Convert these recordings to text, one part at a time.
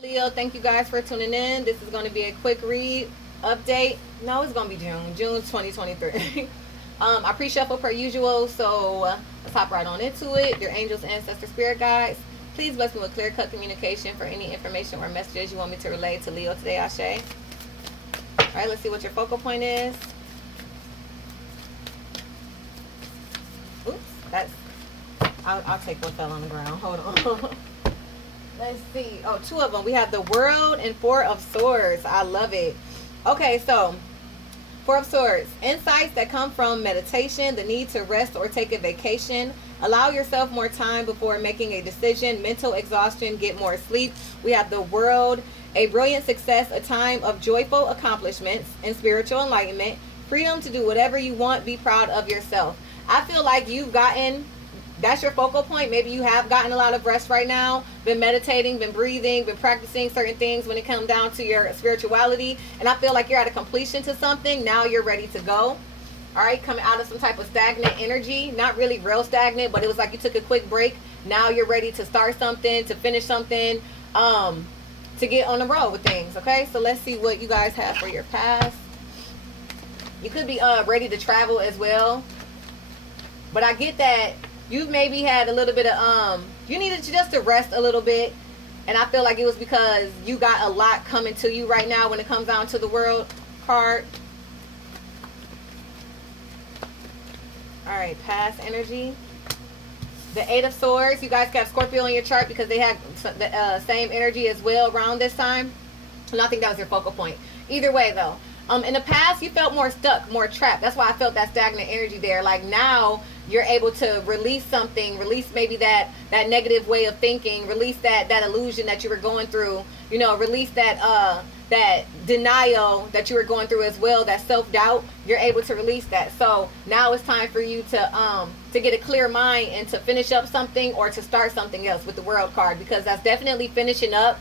Leo, thank you guys for tuning in. This is going to be a quick read update. No, it's going to be June 2023. I pre-shuffle per usual, so let's hop right on into it. Your angels, ancestors, spirit guides, please bless me with clear-cut communication for any information or messages you want me to relay to Leo today, Ashe. All right, let's see what your focal point is. Oops, that's. I'll take what fell on the ground. Hold on. Let's see. Oh, two of them. We have the World and Four of Swords. I love it. Okay, so Four of Swords. Insights that come from meditation, the need to rest or take a vacation. Allow yourself more time before making a decision. Mental exhaustion, get more sleep. We have the World. A brilliant success, a time of joyful accomplishments and spiritual enlightenment. Freedom to do whatever you want. Be proud of yourself. I feel like you've gotten, that's your focal point. Maybe you have gotten a lot of rest right now, been meditating, been breathing, been practicing certain things when it comes down to your spirituality. And I feel like you're at a completion to something. Now you're ready to go. All right, coming out of some type of stagnant energy. Not really real stagnant, but it was like you took a quick break. Now you're ready to start something, to finish something, to get on the road with things. Okay, so let's see what you guys have for your past. You could be ready to travel as well. But I get that you maybe had a little bit of you needed just to rest a little bit, and I feel like it was because you got a lot coming to you right now when it comes down to the World card. All right, past energy. The Eight of Swords. You guys got Scorpio in your chart because they had the same energy as well around this time. And I think that was your focal point. Either way, though, in the past you felt more stuck, more trapped. That's why I felt that stagnant energy there. Like now you're able to release something, release maybe that negative way of thinking, release that illusion that you were going through, you know, release that denial that you were going through as well, that self-doubt. You're able to release that. So now it's time for you to get a clear mind and to finish up something or to start something else with the World card, because that's definitely finishing up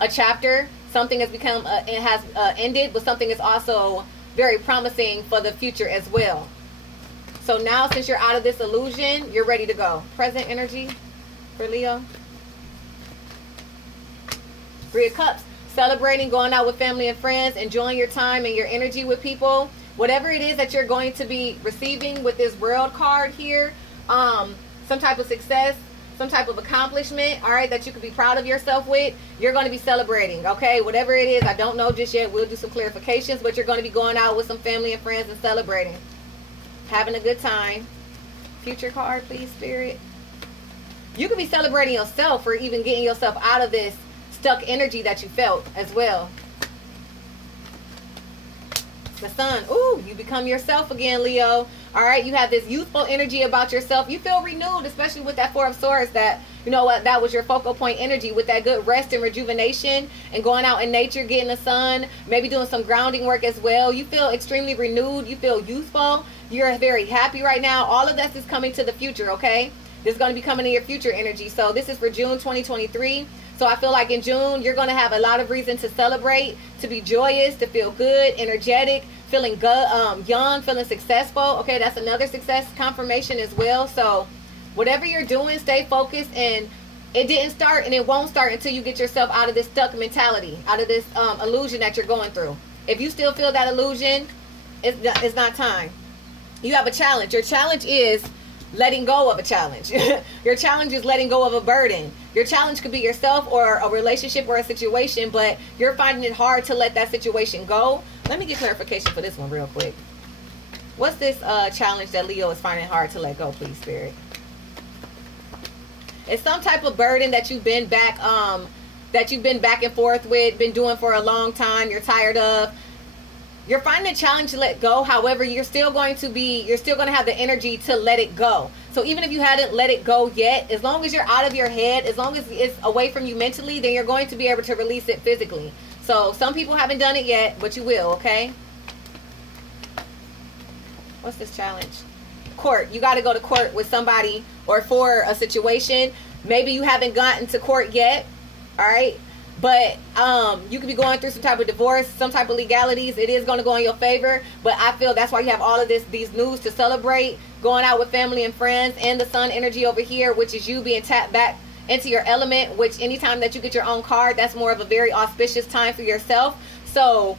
a chapter. Something has become it has ended, but something is also very promising for the future as well. So now, since you're out of this illusion, you're ready to go. Present energy for Leo. Three of Cups. Celebrating, going out with family and friends, enjoying your time and your energy with people. Whatever it is that you're going to be receiving with this World card here, some type of success, some type of accomplishment, all right, that you could be proud of yourself with, you're going to be celebrating, okay? Whatever it is, I don't know just yet. We'll do some clarifications, but you're going to be going out with some family and friends and celebrating. Having a good time. Future card, please, Spirit. You could be celebrating yourself for even getting yourself out of this stuck energy that you felt as well. The Sun. Ooh, you become yourself again, Leo. All right, you have this youthful energy about yourself. You feel renewed, especially with that Four of Swords. That, you know what, that was your focal point energy with that good rest and rejuvenation and going out in nature, getting the sun, maybe doing some grounding work as well. You feel extremely renewed. You feel youthful. You're very happy right now. All of this is coming to the future, okay? This is going to be coming in your future energy. So this is for June 2023. So I feel like in June, you're going to have a lot of reason to celebrate, to be joyous, to feel good, energetic, feeling good, young, feeling successful. Okay, that's another success confirmation as well. So whatever you're doing, stay focused. And it didn't start and it won't start until you get yourself out of this stuck mentality, out of this illusion that you're going through. If you still feel that illusion, it's not time. You have a challenge. Your challenge is letting go of a challenge. Your challenge is letting go of a burden. Your challenge could be yourself or a relationship or a situation, but you're finding it hard to let that situation go. Let me get clarification for this one real quick. What's this challenge that Leo is finding hard to let go, please, Spirit? It's some type of burden that you've been back and forth with, been doing for a long time, you're tired of. You're finding a challenge to let go. However, you're still going to have the energy to let it go. So even if you hadn't let it go yet, as long as you're out of your head, as long as it's away from you mentally, then you're going to be able to release it physically. So some people haven't done it yet, but you will, okay? What's this challenge? Court. You got to go to court with somebody or for a situation. Maybe you haven't gotten to court yet, all right? But you could be going through some type of divorce, some type of legalities. It is going to go in your favor. But I feel that's why you have all of these news to celebrate. Going out with family and friends, and the Sun energy over here, which is you being tapped back into your element, which anytime that you get your own card, that's more of a very auspicious time for yourself. So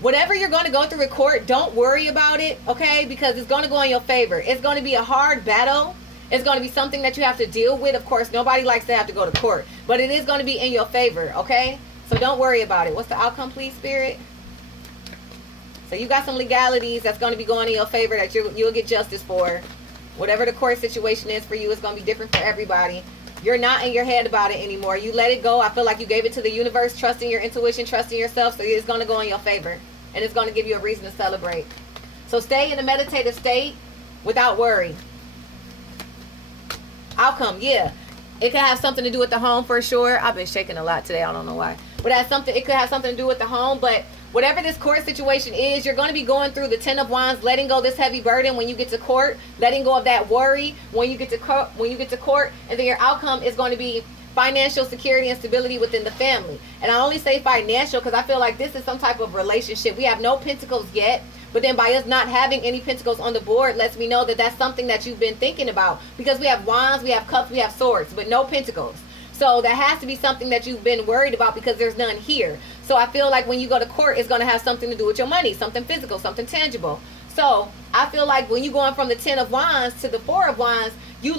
whatever you're going to go through with court, don't worry about it, okay? Because it's going to go in your favor. It's going to be a hard battle. It's going to be something that you have to deal with. Of course, nobody likes to have to go to court, but it is going to be in your favor, okay? So don't worry about it. What's the outcome, please, Spirit? So you got some legalities that's going to be going in your favor that you'll get justice for. Whatever the court situation is for you, it's going to be different for everybody. You're not in your head about it anymore. You let it go. I feel like you gave it to the universe, trusting your intuition, trusting yourself. So it's going to go in your favor. And it's going to give you a reason to celebrate. So stay in a meditative state without worry. Outcome, yeah. It could have something to do with the home for sure. I've been shaking a lot today. I don't know why. But it could have something to do with the home. But whatever this court situation is, you're going to be going through the 10 of Wands, letting go this heavy burden when you get to court, letting go of that worry when you get to court, and then your outcome is going to be financial security and stability within the family. And I only say financial because I feel like this is some type of relationship. We have no pentacles yet, but then by us not having any pentacles on the board lets me know that that's something that you've been thinking about, because we have wands, we have cups, we have swords, but no pentacles. So that has to be something that you've been worried about because there's none here. So I feel like when you go to court, it's going to have something to do with your money, something physical, something tangible. So I feel like when you're going from the 10 of Wands to the 4 of Wands, you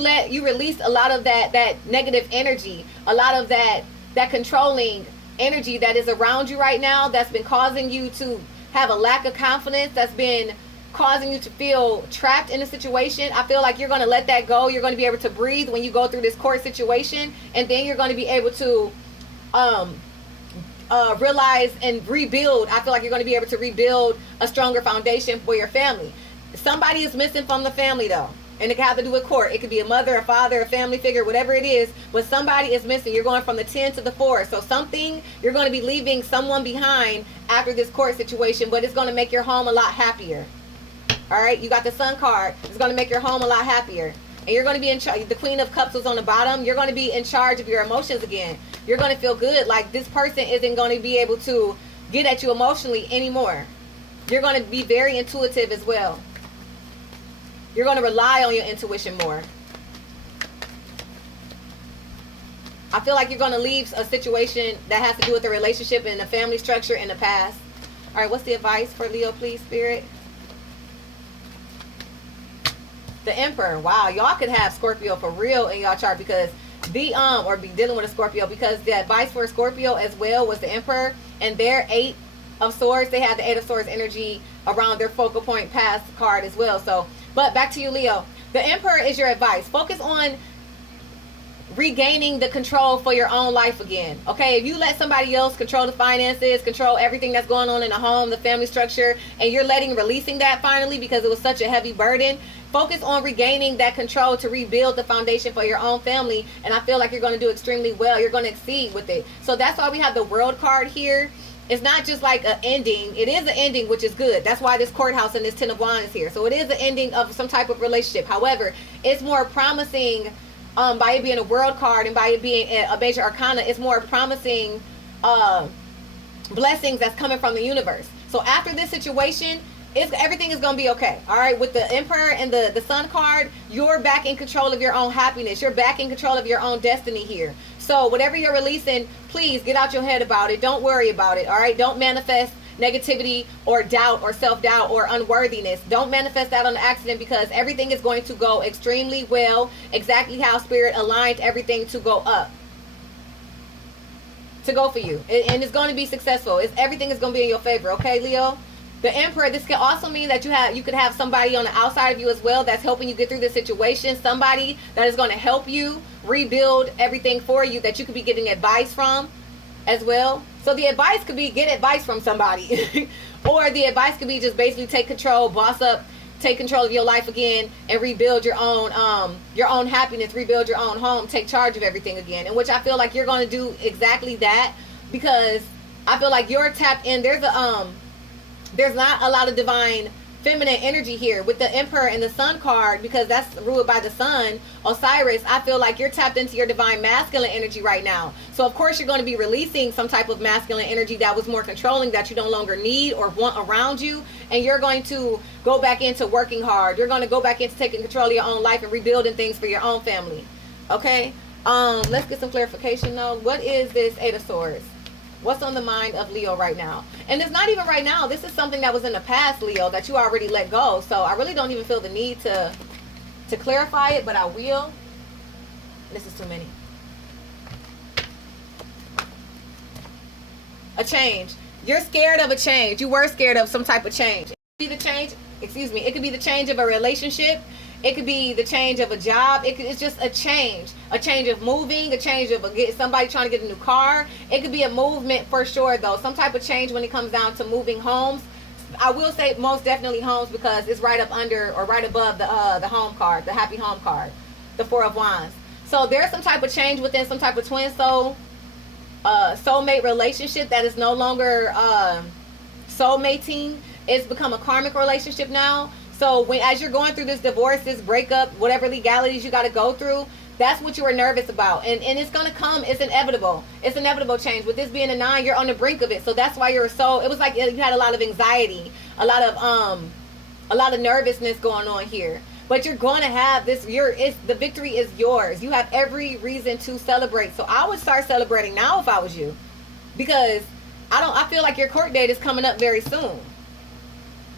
release a lot of that negative energy, a lot of that controlling energy that is around you right now, that's been causing you to have a lack of confidence, that's been causing you to feel trapped in a situation. I feel like you're going to let that go. You're going to be able to breathe when you go through this court situation, and then you're going to be able to realize and rebuild. I feel like you're going to be able to rebuild a stronger foundation for your family. Somebody is missing from the family though, and it can have to do with court. It could be a mother, a father, a family figure, whatever it is, but somebody is missing. You're going from the 10 to the 4. So you're going to be leaving someone behind after this court situation, but it's going to make your home a lot happier. All right, you got the Sun card. It's going to make your home a lot happier. And you're going to be in charge. The Queen of Cups was on the bottom. You're going to be in charge of your emotions again. You're going to feel good. Like this person isn't going to be able to get at you emotionally anymore. You're going to be very intuitive as well. You're going to rely on your intuition more. I feel like you're going to leave a situation that has to do with a relationship and a family structure in the past. All right, what's the advice for Leo, please, Spirit? The Emperor. Wow, y'all could have Scorpio for real in y'all chart, because or be dealing with a Scorpio, because the advice for Scorpio as well was the Emperor, and their 8 of Swords, they had the 8 of Swords energy around their focal point past card as well. So, but back to you, Leo. The Emperor is your advice. Focus on regaining the control for your own life again. Okay, if you let somebody else control the finances, control everything that's going on in the home, the family structure, and you're releasing that finally because it was such a heavy burden, focus on regaining that control to rebuild the foundation for your own family, and I feel like you're going to do extremely well. You're going to exceed with it. So that's why we have the World card here. It's not just like an ending. It is an ending, which is good. That's why this courthouse and this 10 of Wands is here. So it is an ending of some type of relationship. However, it's more promising by it being a World card and by it being a major arcana. It's more promising blessings that's coming from the universe. So after this situation, everything is going to be okay. All right, with the Emperor and the Sun card, you're back in control of your own happiness. You're back in control of your own destiny here. So whatever you're releasing, please get out your head about it. Don't worry about it. All right, don't manifest negativity or doubt or self-doubt or unworthiness. Don't manifest that on accident, because everything is going to go extremely well, exactly how Spirit aligned everything to go up, to go for you, and it's going to be successful. Everything is going to be in your favor. Okay, Leo? The Emperor, this can also mean that you could have somebody on the outside of you as well that's helping you get through this situation. Somebody that is going to help you rebuild everything for you, that you could be getting advice from as well. So the advice could be get advice from somebody or the advice could be just basically take control, boss up, take control of your life again, and rebuild your own happiness, rebuild your own home, take charge of everything again. In which I feel like you're going to do exactly that, because I feel like you're tapped in. There's not a lot of divine feminine energy here with the Emperor and the Sun card, because that's ruled by the Sun, Osiris. I feel like you're tapped into your divine masculine energy right now. So of course you're going to be releasing some type of masculine energy that was more controlling, that you no longer need or want around you, and you're going to go back into working hard. You're going to go back into taking control of your own life and rebuilding things for your own family. Okay, Let's get some clarification though. What is this Eight of Swords? What's on the mind of Leo right now? And it's not even right now. This is something that was in the past, Leo, that you already let go. So I really don't even feel the need to clarify it, but I will. This is too many. A change. You're scared of a change. You were scared of some type of change. It could be the change, excuse me, it could be the change of a relationship. It could be the change of a job. It's just a change of moving, a change of somebody trying to get a new car. It could be a movement for sure, though. Some type of change when it comes down to moving homes. I will say most definitely homes, because it's right up under or right above the home card, the happy home card, the Four of Wands. So there's some type of change within some type of twin soul, soulmate relationship that is no longer soulmating. It's become a karmic relationship now. So as you're going through this divorce, this breakup, whatever legalities you got to go through, that's what you were nervous about. And it's going to come. It's inevitable. It's inevitable change. With this being a 9, you're on the brink of it. So that's why you're so, it was like you had a lot of anxiety, a lot of nervousness going on here. But you're going to have this, the victory is yours. You have every reason to celebrate. So I would start celebrating now if I was you. Because I feel like your court date is coming up very soon.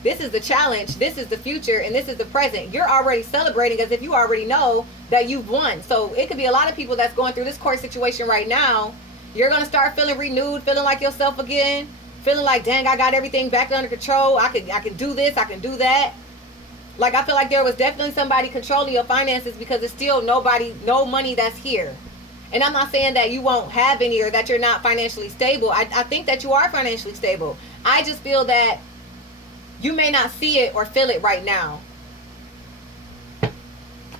This is the challenge, this is the future, and this is the present. You're already celebrating as if you already know that you've won. So it could be a lot of people that's going through this court situation right now. You're going to start feeling renewed, feeling like yourself again, feeling like, dang, I got everything back under control. I can do this, I can do that. Like, I feel like there was definitely somebody controlling your finances, because it's still no money that's here. And I'm not saying that you won't have any or that you're not financially stable. I think that you are financially stable. I just feel that you may not see it or feel it right now.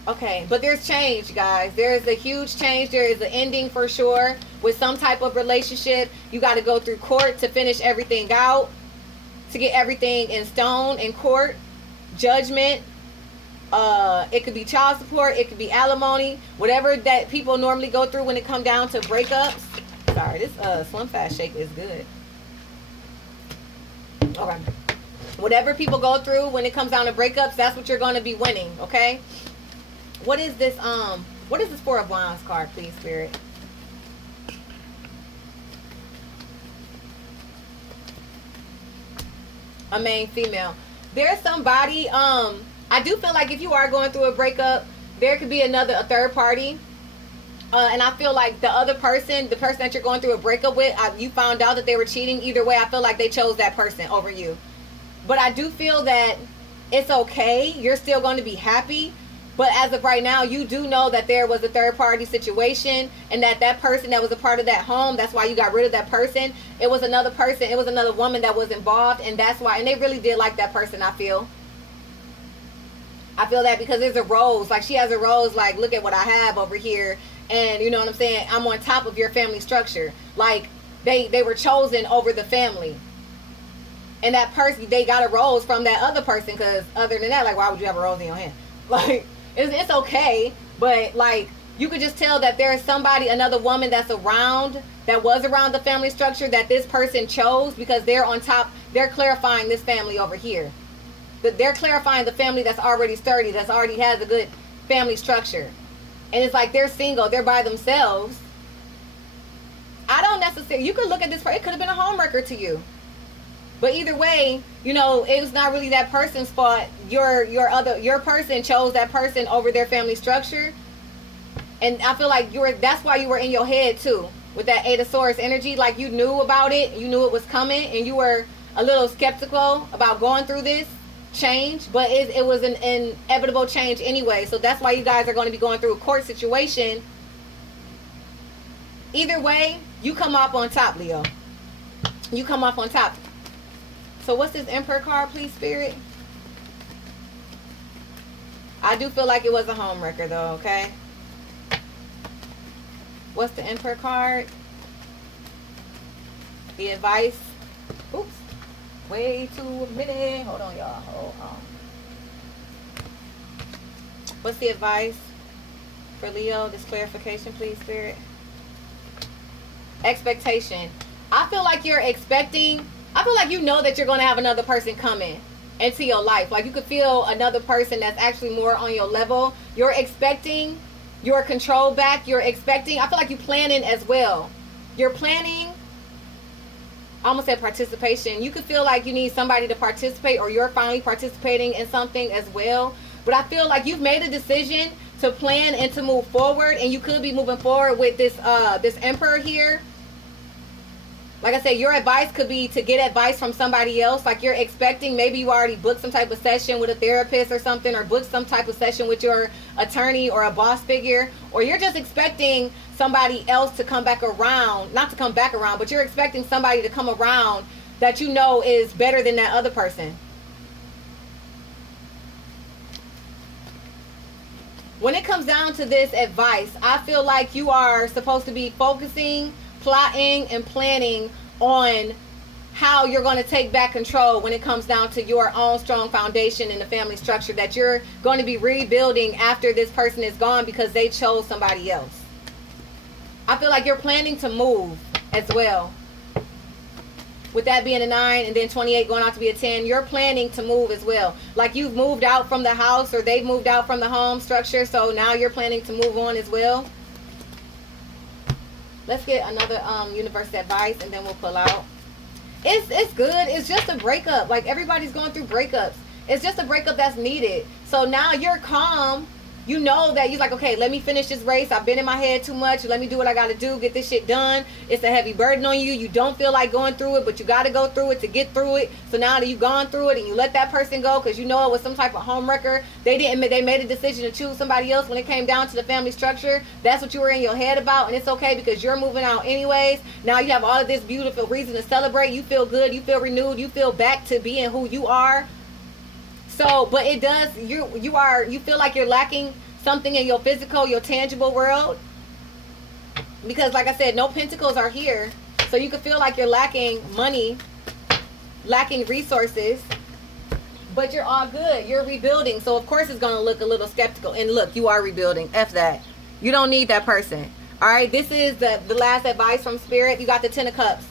Okay, but there's change, guys. There is a huge change. There is an ending for sure with some type of relationship. You got to go through court to finish everything out, to get everything in stone in court. Judgment. It could be child support. It could be alimony. Whatever that people normally go through when it comes down to breakups. Sorry, this Slim Fast Shake is good. Okay. Whatever people go through when it comes down to breakups, that's what you're going to be winning, okay? What is this Four of Wands card, please, Spirit? A main female. There's somebody, I do feel like if you are going through a breakup, there could be a third party. And I feel like the other person, the person that you're going through a breakup with, you found out that they were cheating. Either way, I feel like they chose that person over you. But I do feel that it's okay. You're still going to be happy. But as of right now, you do know that there was a third party situation, and that person that was a part of that home, that's why you got rid of that person. It was another person. It was another woman that was involved, and that's why. And they really did like that person, I feel. I feel that because there's a rose. Like, she has a rose, like, look at what I have over here. And you know what I'm saying? I'm on top of your family structure. Like, they were chosen over the family. And that person, they got a rose from that other person, because other than that, like, why would you have a rose in your hand? Like, it's okay, but like, you could just tell that there is somebody, another woman that's around, that was around the family structure that this person chose, because they're on top. They're clarifying this family over here. They're clarifying the family that's already sturdy, that's already has a good family structure. And it's like they're single, they're by themselves. I don't necessarily, you could look at this, it could have been a homewrecker to you. But either way, you know, it was not really that person's fault. Your person chose that person over their family structure. And I feel like that's why you were in your head too, with that Eight of Swords energy. Like, you knew about it, you knew it was coming, and you were a little skeptical about going through this change, but it was an inevitable change anyway. So that's why you guys are going to be going through a court situation. Either way, you come off on top, Leo. You come off on top. So what's this Emperor card, please, Spirit? I do feel like it was a homewrecker, though, okay? What's the Emperor card? The advice. Oops. Way too many. Hold on, y'all. Hold on. What's the advice for Leo? This clarification, please, Spirit. Expectation. I feel like you're expecting... I feel like you know that you're going to have another person coming into your life. Like, you could feel another person that's actually more on your level. You're expecting your control back. You're expecting, I feel like you're planning as well. You're planning, I almost said participation. You could feel like you need somebody to participate, or you're finally participating in something as well. But I feel like you've made a decision to plan and to move forward, and you could be moving forward with this this Emperor here. Like I said, your advice could be to get advice from somebody else. Like you're expecting, maybe you already booked some type of session with a therapist or something, or booked some type of session with your attorney or a boss figure, or you're just expecting somebody else to come back around, not to come back around, but you're expecting somebody to come around that you know is better than that other person. When it comes down to this advice, I feel like you are supposed to be focusing, plotting, and planning on how you're going to take back control when it comes down to your own strong foundation in the family structure that you're going to be rebuilding after this person is gone because they chose somebody else. I feel like you're planning to move as well. With that being a 9 and then 28 going out to be a 10, you're planning to move as well. Like you've moved out from the house, or they've moved out from the home structure, so now you're planning to move on as well. Let's get another universe advice, and then we'll pull out. It's good. It's just a breakup. Like everybody's going through breakups. It's just a breakup that's needed. So now you're calm. You know that you're like, okay, let me finish this race. I've been in my head too much. Let me do what I got to do. Get this shit done. It's a heavy burden on you. You don't feel like going through it, but you got to go through it to get through it. So now that you've gone through it and you let that person go because you know it was some type of homewrecker, they made a decision to choose somebody else when it came down to the family structure. That's what you were in your head about, and it's okay because you're moving out anyways. Now you have all of this beautiful reason to celebrate. You feel good. You feel renewed. You feel back to being who you are. So, but it does, you feel like you're lacking something in your physical, your tangible world, because like I said, no pentacles are here, so you could feel like you're lacking money, lacking resources, but you're all good. You're rebuilding, so of course it's going to look a little skeptical. And look, you are rebuilding. F that. You don't need that person. All right, this is the last advice from Spirit. You got the 10 of Cups.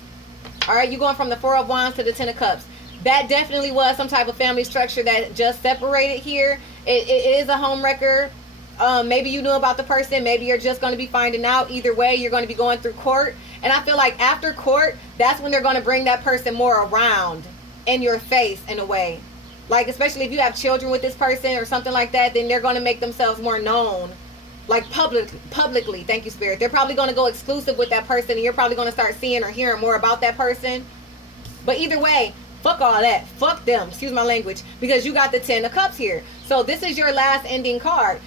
All right, you're going from the 4 of Wands to the 10 of Cups. That definitely was some type of family structure that just separated here. It is a home wrecker. Maybe you knew about the person. Maybe you're just going to be finding out. Either way, you're going to be going through court. And I feel like after court, that's when they're going to bring that person more around in your face in a way. Like, especially if you have children with this person or something like that, then they're going to make themselves more known. Like publicly. Thank you, Spirit. They're probably going to go exclusive with that person, and you're probably going to start seeing or hearing more about that person. But either way, fuck all that. Fuck them. Excuse my language. Because you got the 10 of Cups here. So this is your last ending card.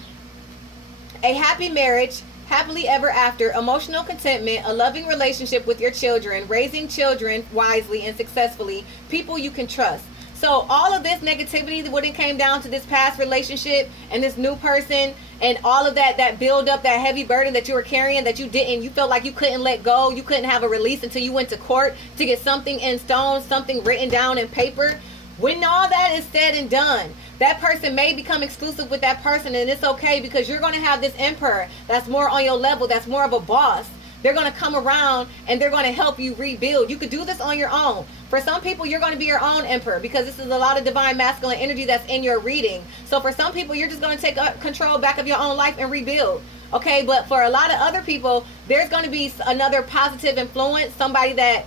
A happy marriage, happily ever after, emotional contentment, a loving relationship with your children, raising children wisely and successfully, people you can trust. So all of this negativity, when it came down to this past relationship and this new person and all of that build up, that heavy burden that you were carrying that you felt like you couldn't let go, you couldn't have a release until you went to court to get something in stone, something written down in paper. When all that is said and done, that person may become exclusive with that person, and it's okay because you're going to have this Emperor that's more on your level, that's more of a boss. They're going to come around and they're going to help you rebuild. You could do this on your own. For some people, you're going to be your own Emperor because this is a lot of divine masculine energy that's in your reading. So for some people, you're just going to take control back of your own life and rebuild. Okay, but for a lot of other people, there's going to be another positive influence, somebody that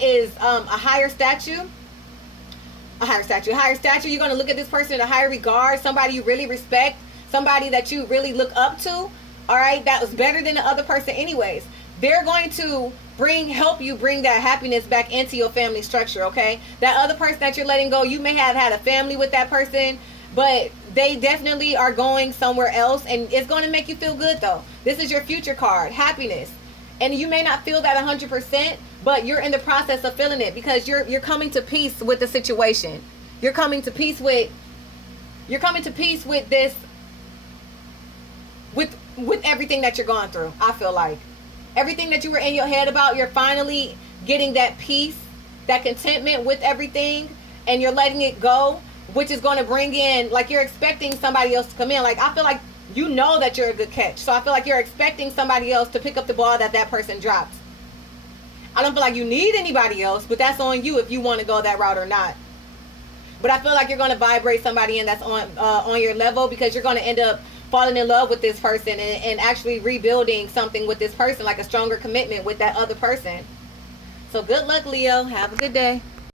is a higher stature. A higher stature. You're going to look at this person in a higher regard, somebody you really respect, somebody that you really look up to. All right, that was better than the other person anyways. They're going to help you bring that happiness back into your family structure, okay? That other person that you're letting go, you may have had a family with that person, but they definitely are going somewhere else, and it's going to make you feel good though. This is your future card, happiness. And you may not feel that 100%, but you're in the process of feeling it because you're coming to peace with the situation. You're coming to peace with this, with everything that you're going through. I feel like everything that you were in your head about, you're finally getting that peace, that contentment with everything, and you're letting it go, which is going to bring in, like, you're expecting somebody else to come in. Like, I feel like you know that you're a good catch. So I feel like you're expecting somebody else to pick up the ball that person dropped. I don't feel like you need anybody else, but that's on you if you want to go that route or not. But I feel like you're going to vibrate somebody in that's on your level because you're going to end up falling in love with this person and actually rebuilding something with this person, like a stronger commitment with that other person. So good luck, Leo. Have a good day.